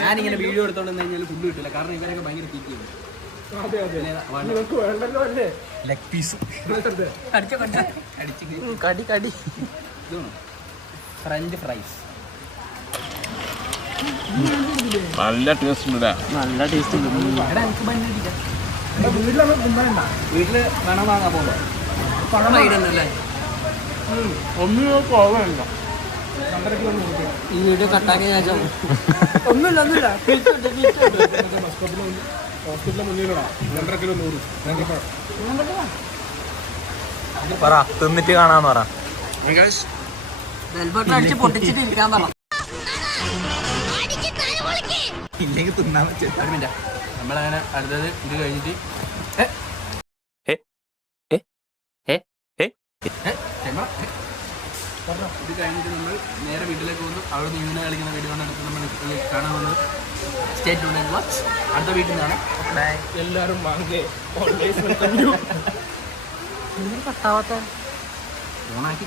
ഞാനിങ്ങനെ വീഡിയോ എടുത്തോണ്ട് കഴിഞ്ഞാൽ ഫുഡ് കിട്ടില്ല, കാരണം ഇവരൊക്കെ ഭയങ്കര തീറ്റിയാണ്. ലെഗ് പീസ് കടി കടി ഫ്രഞ്ച് ഫ്രൈസ് നല്ല ടേസ്റ്റ് ഉണ്ട്. നല്ല ടേസ്റ്റ് ഉണ്ട്. വീട്ടില് വേണം വാങ്ങാൻ പോകുമ്പോ ഒന്നും ഈ വീഡിയോ കട്ടാക്കിയ ശേഷം ഒന്നുമില്ല ഹോസ്പിറ്റലിലെ മുന്നിലൂടെ 2.5 കിലോ 100 പറ, തിന്നിട്ട് കാണാന്ന് പറ. അടിച്ച് പൊട്ടിച്ചിട്ട് ഇരിക്കാൻ പറ. ഇല്ലെങ്കിൽ തിന്നാൻ പറ്റില്ല. നമ്മളങ്ങനെ അടുത്തത് ഇത് കഴിഞ്ഞിട്ട് ഇത് കഴിഞ്ഞിട്ട് നമ്മൾ നേരെ വീട്ടിലേക്ക് പോകുന്നു. അവിടെ നിന്ന് ഇങ്ങനെ കളിക്കുന്ന വീഡിയോ കൊണ്ട് നമ്മൾ കാണാൻ വന്നത്. Stay tuned and watch. അടുത്ത വീട്ടിൽ നിന്നാണ്. എല്ലാവരും വാങ്ങേ കട്ടാവാത്ത ഓണാക്കി